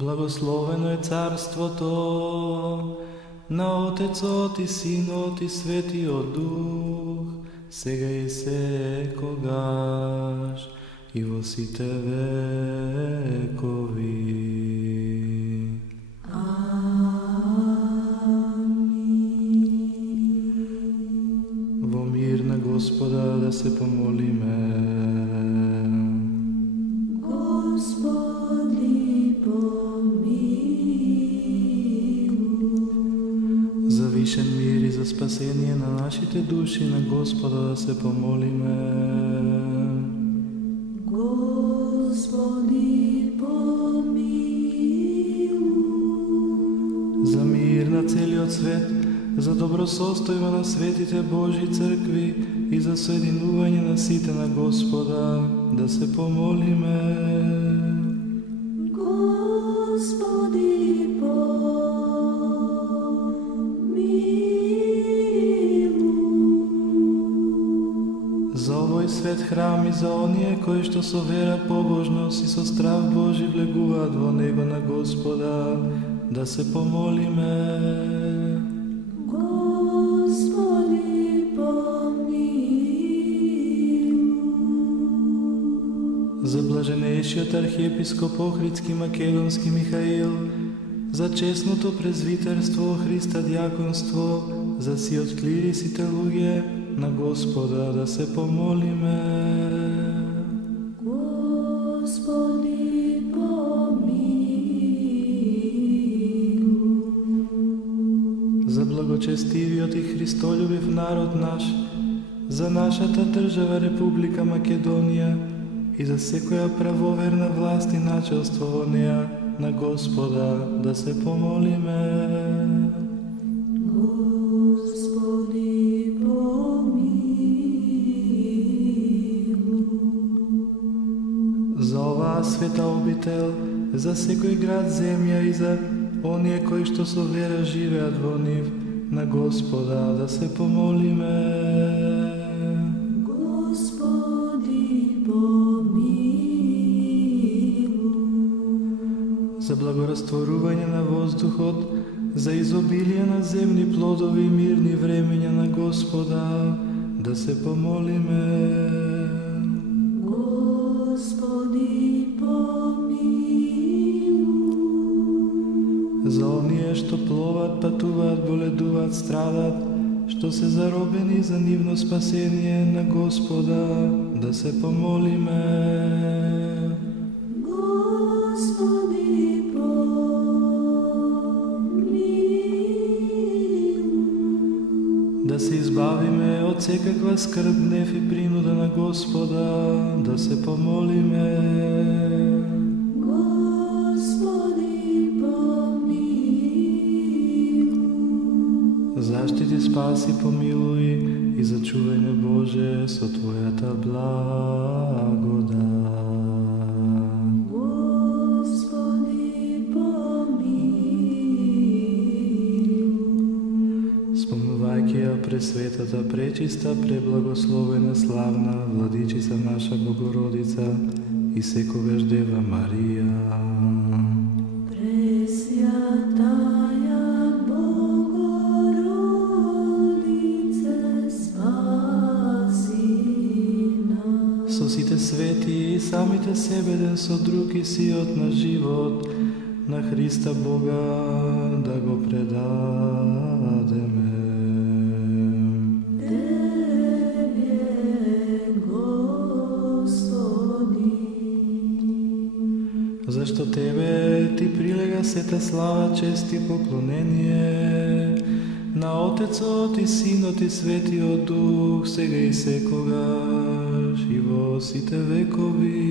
Благословено е царството на Отецот и Синот и Светиот Дух, сега и секогаш и во сите векови. Во мир на Господа да се помолиме. Господи, помилуй. За вишен мир и за спасение на нашите души на Господа да се помолиме. Господи, помилуй. За мир на целиот свет, за добросостојба на светите Божји цркви и за соединување на сите на Господа да се помолиме. Господи, помилуй. За овој свет храм и за оние кои што со вера, побожност и со страв Божи влегуваат во него на Господа да се помолиме. Господи, помилуй. За блаженејшиот архиепископ Охридски Македонски Михаил, за честното презвитерство Христа дјаконство, за сиот клир и сите луѓе на Господа да се помолиме. Господи, помилуй. За благочестивиот и христолюбив народ наш, за нашата држава Република Македонија и за секоја правоверна власт и начелство во неа на Господа да се помолиме. Господи, помилуй. За оваа света обител, за секој град, земја и за оние кои што со вера живеат во нив, на Господа да се помолиме. Господи, помилуй. За благорастворување на воздухот, за изобилие на земни плодови и мирни времења на Господа да се помолиме. Господи, помилуй. За оние што пловат, патуваат, боледуваат, страдат, што се заробени за нивно спасение на Господа да се помолиме. Господи, помилуй. Да се избавиме од секаква скрб, гнев и принуда на Господа да се помолиме. Господи, помилуй. Заштити, спаси, помилуј и зачувај ме, Боже, со Твојата благодат. Господи, помилуй. Спомнувајќи ја пресветата, пречиста, преблагословена, славна Владичица наша Богородица и секогаш Дева Марија. Пресвятаја Богородице, спаси нас. Со сите свети и самите себе ден со друг и сиот на живот на Христа Бога да го предадеме. Тебе, Господи. Зашто Тебе Ти прилега сета слава, чест и поклонение на Отецот и Синот и Светиот Дух, сега и секогаш и во сите векови.